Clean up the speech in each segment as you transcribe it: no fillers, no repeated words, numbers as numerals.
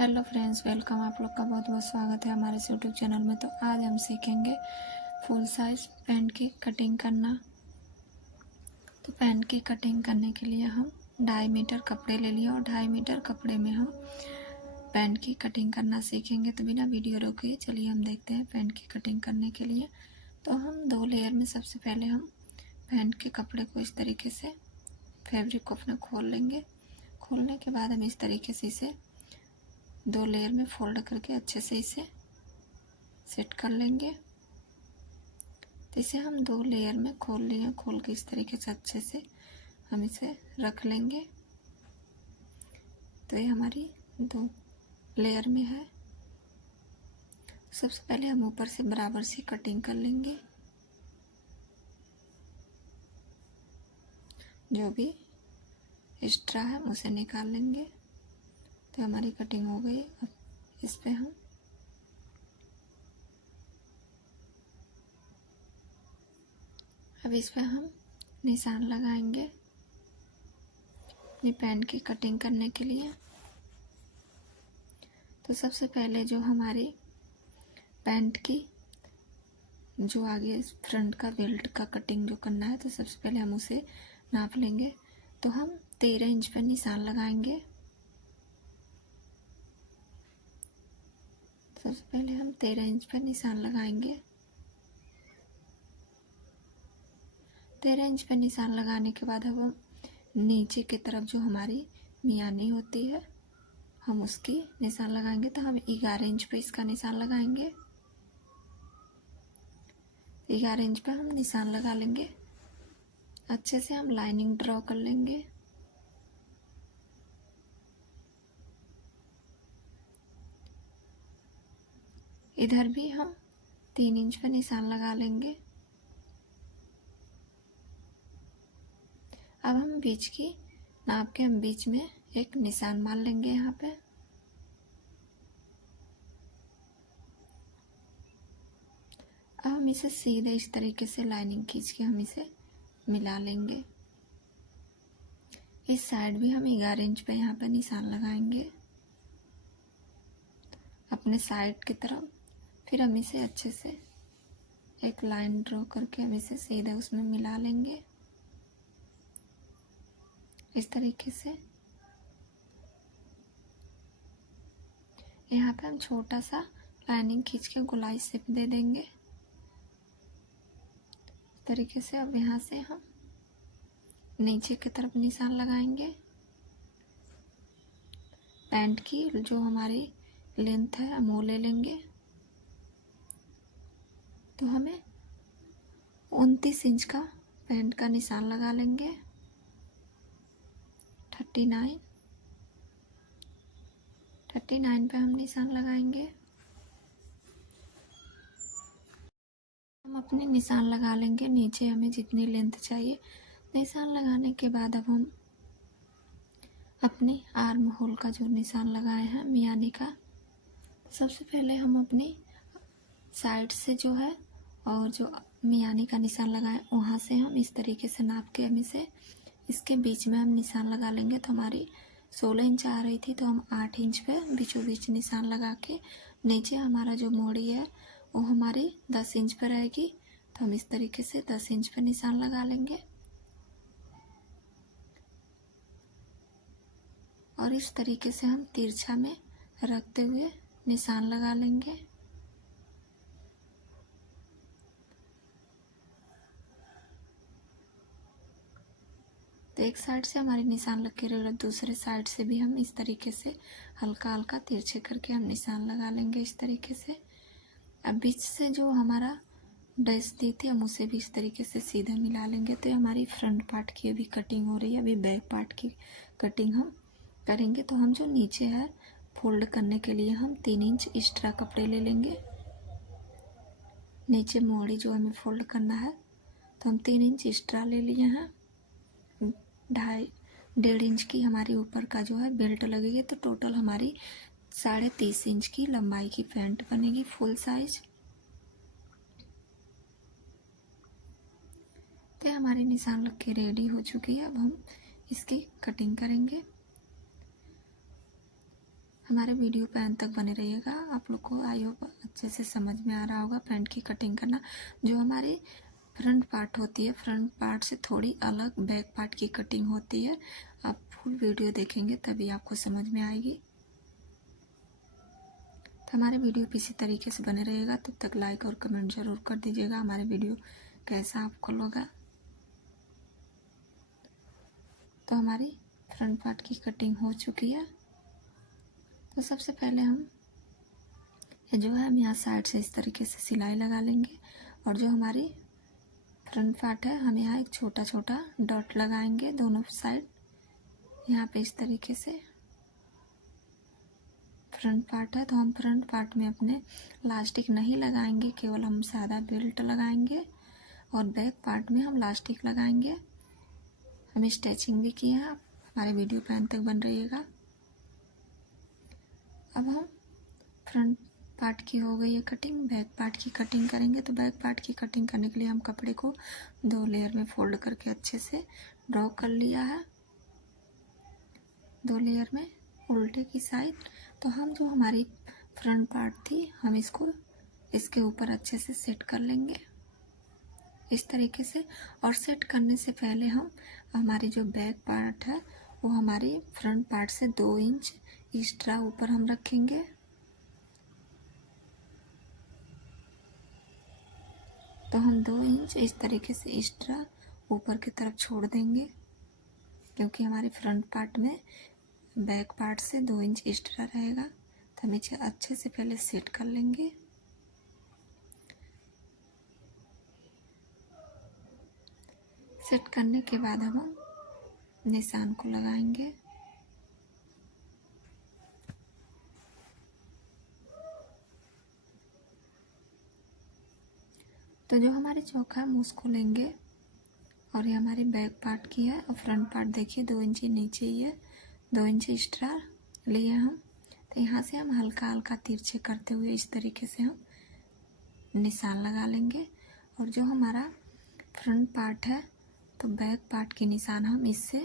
Hello friends, welcome. आप लोग का बहुत बहुत स्वागत है हमारे यूट्यूब चैनल में। तो आज हम सीखेंगे फुल साइज पैंट की कटिंग करना। तो पैंट की कटिंग करने के लिए हम 2.5 मीटर कपड़े ले लिए और 2.5 मीटर कपड़े में हम पैंट की कटिंग करना सीखेंगे। तो बिना वीडियो रोके चलिए हम देखते हैं पैंट की कटिंग करने के लिए। तो हम 2 लेयर में सबसे पहले हम पैंट के कपड़े को इस तरीके से फैब्रिक को अपने खोल लेंगे। खोलने के बाद हम इस तरीके से इसे 2 लेयर में फोल्ड करके अच्छे से इसे सेट कर लेंगे। तो इसे हम 2 लेयर में खोल लिए। खोल के इस तरीके से अच्छे से हम इसे रख लेंगे। तो ये हमारी 2 लेयर में है। सबसे पहले हम ऊपर से बराबर सी कटिंग कर लेंगे। जो भी एक्स्ट्रा है उसे निकाल लेंगे। तो हमारी कटिंग हो गई। अब इस पे हम निशान लगाएंगे अपनी पैंट की कटिंग करने के लिए। तो सबसे पहले जो हमारी पैंट की जो आगे फ्रंट का बेल्ट का कटिंग जो करना है, तो सबसे पहले हम उसे नाप लेंगे। तो हम 13 इंच पर निशान लगाएंगे। सबसे पहले हम 13 इंच पर निशान लगाएंगे। 13 इंच पर निशान लगाने के बाद अब हम नीचे की तरफ जो हमारी मियानी होती है हम उसकी निशान लगाएंगे। तो हम 11 इंच पे इसका निशान लगाएंगे। 11 इंच पे हम निशान लगा लेंगे। अच्छे से हम लाइनिंग ड्रॉ कर लेंगे। इधर भी हम 3 इंच पे निशान लगा लेंगे। अब हम बीच की नाप के हम बीच में एक निशान मार लेंगे। यहाँ पे अब हम इसे सीधे इस तरीके से लाइनिंग खींच के हम इसे मिला लेंगे। इस साइड भी हम 11 इंच पे यहाँ पे निशान लगाएंगे अपने साइड की तरफ। फिर हम इसे अच्छे से एक लाइन ड्रॉ करके हम इसे सीधे उसमें मिला लेंगे इस तरीके से। यहाँ पे हम छोटा सा लाइनिंग खींच के गोलाई शेप दे देंगे इस तरीके से। अब यहाँ से हम नीचे की तरफ निशान लगाएंगे। पैंट की जो हमारी लेंथ है हम वो ले लेंगे। तो हमें 29 इंच का पैंट का निशान लगा लेंगे। 39 पे हम निशान लगाएंगे। हम अपने निशान लगा लेंगे नीचे हमें जितनी लेंथ चाहिए। निशान लगाने के बाद अब हम अपने आर्म होल का जो निशान लगाए हैं मियानी का, सबसे पहले हम अपनी साइड से जो है और जो मियानी का निशान लगाए वहाँ से हम इस तरीके से नाप के हम इसे इसके बीच में हम निशान लगा लेंगे। तो हमारी 16 इंच आ रही थी, तो हम 8 इंच पे बीचों बीच निशान लगा के नीचे हमारा जो मोड़ी है वो हमारी 10 इंच पर रहेगी। तो हम इस तरीके से 10 इंच पे निशान लगा लेंगे और इस तरीके से हम तिरछा में रखते हुए निशान लगा लेंगे। तो एक साइड से हमारी निशान लग के रही, दूसरे साइड से भी हम इस तरीके से हल्का हल्का तिरछे करके हम निशान लगा लेंगे इस तरीके से। अब बीच से जो हमारा डैश दी थी हम उसे भी इस तरीके से सीधे मिला लेंगे। तो हमारी फ्रंट पार्ट की अभी कटिंग हो रही है। अभी बैक पार्ट की कटिंग हम करेंगे। तो हम जो नीचे है फोल्ड करने के लिए हम 3 इंच एक्स्ट्रा कपड़े ले लेंगे। नीचे मोड़ी जो हमें फोल्ड करना है तो हम 3 इंच एक्स्ट्रा ले लिए हैं। 1.5 इंच की हमारी ऊपर का जो है बेल्ट लगेगी। तो टोटल हमारी 30.5 इंच की लंबाई की पैंट बनेगी फुल साइज। तो हमारी निशान लग के रेडी हो चुकी है। अब हम इसकी कटिंग करेंगे। हमारे वीडियो पे अंत तक बने रहिएगा। आप लोग को आई होप अच्छे से समझ में आ रहा होगा पैंट की कटिंग करना। जो हमारी फ्रंट पार्ट होती है, फ्रंट पार्ट से थोड़ी अलग बैक पार्ट की कटिंग होती है। आप फुल वीडियो देखेंगे तभी आपको समझ में आएगी। तो हमारे वीडियो पे इसी तरीके से बने रहिएगा। तब तक लाइक और कमेंट जरूर कर दीजिएगा हमारे वीडियो कैसा आपको लगा। तो हमारी फ्रंट पार्ट की कटिंग हो चुकी है। तो सबसे पहले हम जो है हम यहाँ साइड से इस तरीके से सिलाई लगा लेंगे और जो हमारी फ्रंट पार्ट है हम यहाँ एक छोटा छोटा डॉट लगाएंगे दोनों साइड। यहाँ पे इस तरीके से फ्रंट पार्ट है तो हम फ्रंट पार्ट में अपने लास्टिक नहीं लगाएंगे, केवल हम सादा बेल्ट लगाएंगे और बैक पार्ट में हम लास्टिक लगाएंगे। हम स्टिचिंग भी किए हैं, हमारे वीडियो पे अंत तक बन रहिएगा। अब हम फ्रंट पार्ट की हो गई है कटिंग, बैक पार्ट की कटिंग करेंगे। तो बैक पार्ट की कटिंग करने के लिए हम कपड़े को 2 लेयर में फोल्ड करके अच्छे से ड्रॉ कर लिया है, 2 लेयर में उल्टे की साइड। तो हम जो हमारी फ्रंट पार्ट थी हम इसको इसके ऊपर अच्छे से सेट कर लेंगे इस तरीके से। और सेट करने से पहले हम हमारी जो बैक पार्ट है वो हमारी फ्रंट पार्ट से 2 इंच एक्स्ट्रा ऊपर हम रखेंगे। तो हम 2 इंच इस तरीके से एक्स्ट्रा ऊपर की तरफ छोड़ देंगे, क्योंकि हमारे फ्रंट पार्ट में बैक पार्ट से 2 इंच एक्स्ट्रा रहेगा। तो हम इसे अच्छे से पहले सेट कर लेंगे। सेट करने के बाद हम निशान को लगाएंगे। तो जो हमारी चौक है हम उसको लेंगे और ये हमारी बैक पार्ट की है और फ्रंट पार्ट देखिए 2 इंच नीचे ही है, 2 इंच एक्स्ट्रा लिए हम। तो यहाँ से हम हल्का हल्का तिरछे करते हुए इस तरीके से हम निशान लगा लेंगे। और जो हमारा फ्रंट पार्ट है तो बैक पार्ट की निशान हम इससे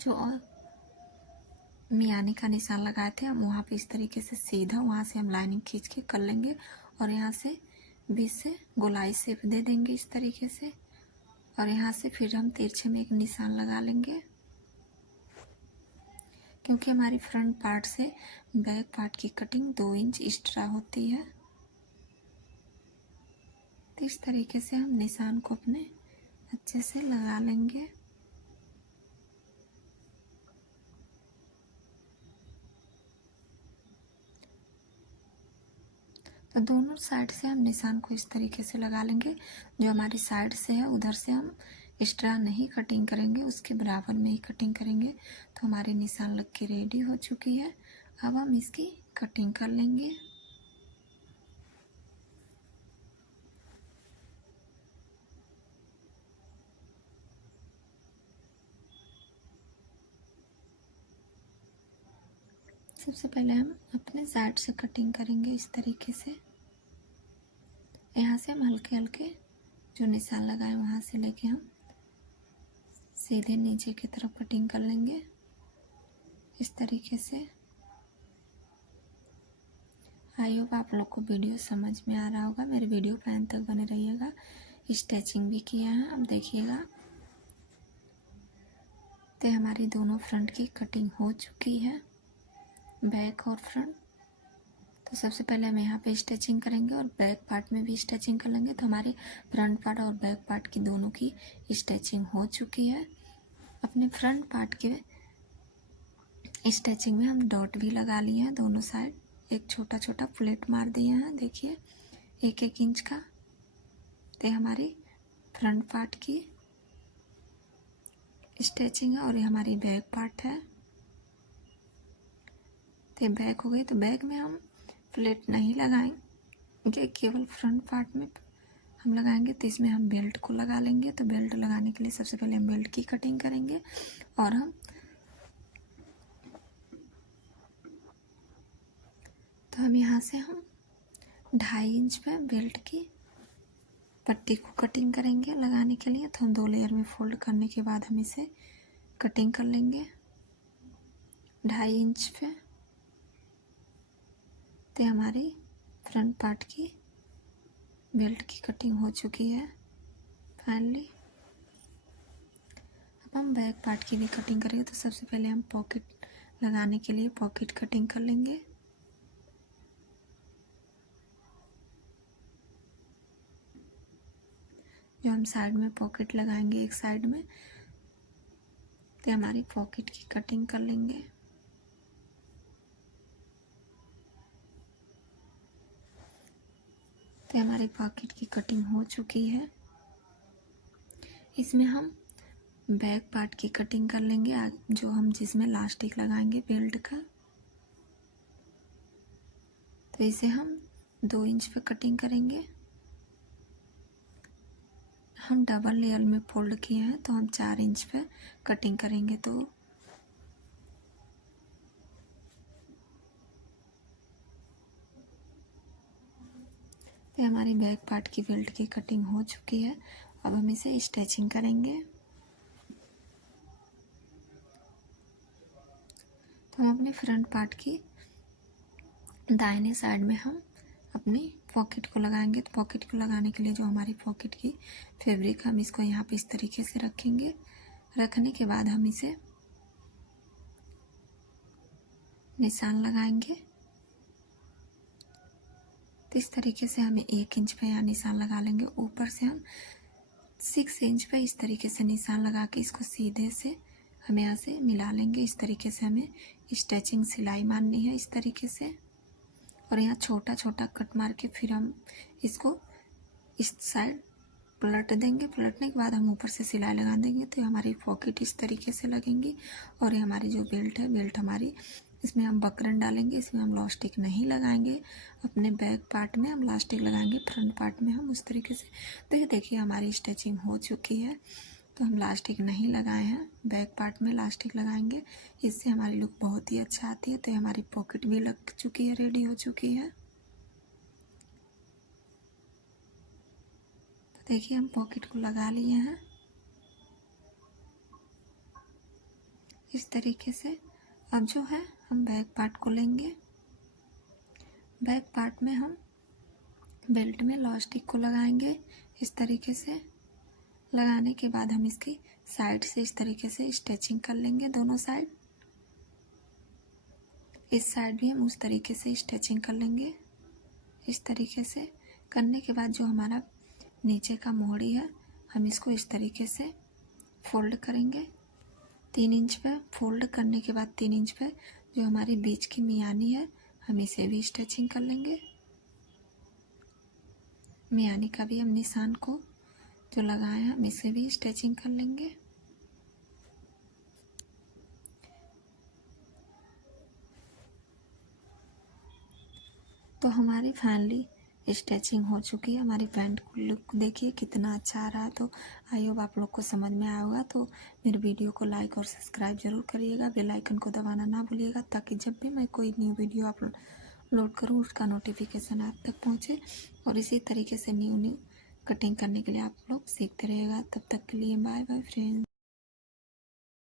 जो मियाने का निशान लगाए थे हम वहाँ पे इस तरीके से सीधा वहाँ से हम लाइनिंग खींच के कर लेंगे और यहाँ से बीच से गोलाई शेप दे देंगे इस तरीके से। और यहाँ से फिर हम तिरछे में एक निशान लगा लेंगे, क्योंकि हमारी फ्रंट पार्ट से बैक पार्ट की कटिंग 2 इंच एक्स्ट्रा होती है। तो इस तरीके से हम निशान को अपने अच्छे से लगा लेंगे। तो दोनों साइड से हम निशान को इस तरीके से लगा लेंगे। जो हमारी साइड से है उधर से हम एक्स्ट्रा नहीं कटिंग करेंगे, उसके बराबर में ही कटिंग करेंगे। तो हमारी निशान लग के रेडी हो चुकी है। अब हम इसकी कटिंग कर लेंगे। सबसे पहले हम अपने साइड से कटिंग करेंगे इस तरीके से। यहाँ से हम हल्के हल्के जो निशान लगाए वहाँ से लेके हम सीधे नीचे की तरफ कटिंग कर लेंगे इस तरीके से। आई होप आप लोग को वीडियो समझ में आ रहा होगा। मेरे वीडियो पे अंत तक बने रहिएगा। स्टिचिंग भी किया है, अब देखिएगा। तो हमारी दोनों फ्रंट की कटिंग हो चुकी है, बैक और फ्रंट। तो सबसे पहले हम यहाँ पे स्टिचिंग करेंगे और बैक पार्ट में भी स्टिचिंग कर लेंगे। तो हमारे फ्रंट पार्ट और बैक पार्ट की दोनों की स्टिचिंग हो चुकी है। अपने फ्रंट पार्ट के स्टिचिंग में हम डॉट भी लगा लिए हैं दोनों साइड, एक छोटा छोटा प्लेट मार दिए हैं, देखिए 1-1 इंच का। तो हमारी फ्रंट पार्ट की स्टिचिंग है और ये हमारी बैक पार्ट है। तो बैक हो गई। तो बैक में हम प्लेट नहीं लगाएंगे, केवल फ्रंट पार्ट में हम लगाएंगे। तो इसमें हम बेल्ट को लगा लेंगे। तो बेल्ट लगाने के लिए सबसे पहले हम बेल्ट की कटिंग करेंगे और हम यहाँ से हम 2.5 इंच पे बेल्ट की पट्टी को कटिंग करेंगे लगाने के लिए। तो हम 2 लेयर में फोल्ड करने के बाद हम इसे कटिंग कर लेंगे 2.5 इंच पे। तो हमारी फ्रंट पार्ट की बेल्ट की कटिंग हो चुकी है फाइनली। अब हम बैक पार्ट की भी कटिंग करेंगे। तो सबसे पहले हम पॉकेट लगाने के लिए पॉकेट कटिंग कर लेंगे। जो हम साइड में पॉकेट लगाएंगे एक साइड में, तो हमारी पॉकेट की कटिंग कर लेंगे। तो हमारी पॉकेट की कटिंग हो चुकी है। इसमें हम बैक पार्ट की कटिंग कर लेंगे, जो हम जिसमें लास्टिक लगाएंगे बेल्ट का। तो इसे हम 2 इंच पे कटिंग करेंगे। हम डबल लेयर में फोल्ड किए हैं तो हम 4 इंच पे कटिंग करेंगे। तो हमारी बैक पार्ट की बेल्ट की कटिंग हो चुकी है। अब हम इसे स्टिचिंग करेंगे। तो हम अपने फ्रंट पार्ट की दाहिने साइड में हम अपनी पॉकेट को लगाएंगे। तो पॉकेट को लगाने के लिए जो हमारी पॉकेट की फैब्रिक, हम इसको यहाँ पे इस तरीके से रखेंगे। रखने के बाद हम इसे निशान लगाएंगे। तो इस तरीके से हमें 1 इंच पे यहाँ निशान लगा लेंगे। ऊपर से हम 6 इंच पे इस तरीके से निशान लगा के इसको सीधे से हम यहाँ से मिला लेंगे। इस तरीके से हमें स्टिचिंग सिलाई मारनी है इस तरीके से। और यहाँ छोटा छोटा कट मार के फिर हम इसको इस साइड पलट देंगे। पलटने के बाद हम ऊपर से सिलाई लगा देंगे। तो हमारी पॉकेट इस तरीके से लगेंगी। और ये हमारी जो बेल्ट है, बेल्ट हमारी, इसमें हम बकरम डालेंगे। इसमें हम लास्टिक नहीं लगाएंगे। अपने बैक पार्ट में हम लास्टिक लगाएंगे, फ्रंट पार्ट में हम उस तरीके से। तो ये देखिए हमारी स्टिचिंग हो चुकी है। तो हम लास्टिक नहीं लगाए हैं, बैक पार्ट में लास्टिक लगाएंगे। इससे हमारी लुक बहुत ही अच्छा आती है। तो हमारी पॉकेट भी लग चुकी है, रेडी हो चुकी है। तो देखिए हम पॉकेट को लगा लिए हैं इस तरीके से। अब जो है हम बैक पार्ट को लेंगे। बैक पार्ट में हम बेल्ट में लास्टिक को लगाएंगे इस तरीके से। लगाने के बाद हम इसकी साइड से इस तरीके से स्टिचिंग कर लेंगे, दोनों साइड। इस साइड भी हम उस तरीके से स्टिचिंग कर लेंगे इस तरीके से। करने के बाद जो हमारा नीचे का मोड़ी है, हम इसको इस तरीके से फोल्ड करेंगे 3 इंच पे। फोल्ड करने के बाद 3 इंच पे जो हमारी बीच की मियानी है, हम इसे भी स्टिचिंग कर लेंगे। मियानी का भी हम निशान को जो लगाए हैं, हम इसे भी स्टिचिंग कर लेंगे। तो हमारी फाइनली स्टिचिंग हो चुकी है। हमारी पैंट को लुक देखिए कितना अच्छा आ रहा है। तो आई होप आप लोग को समझ में आया होगा। तो मेरे वीडियो को लाइक और सब्सक्राइब जरूर करिएगा। बेल आइकन को दबाना ना भूलिएगा, ताकि जब भी मैं कोई न्यू वीडियो अपलोड करूँ उसका नोटिफिकेशन आप तक पहुँचे। और इसी तरीके से न्यू कटिंग करने के लिए आप लोग सीखते रहिएगा। तब तक के लिए बाय बाय फ्रेंड्स।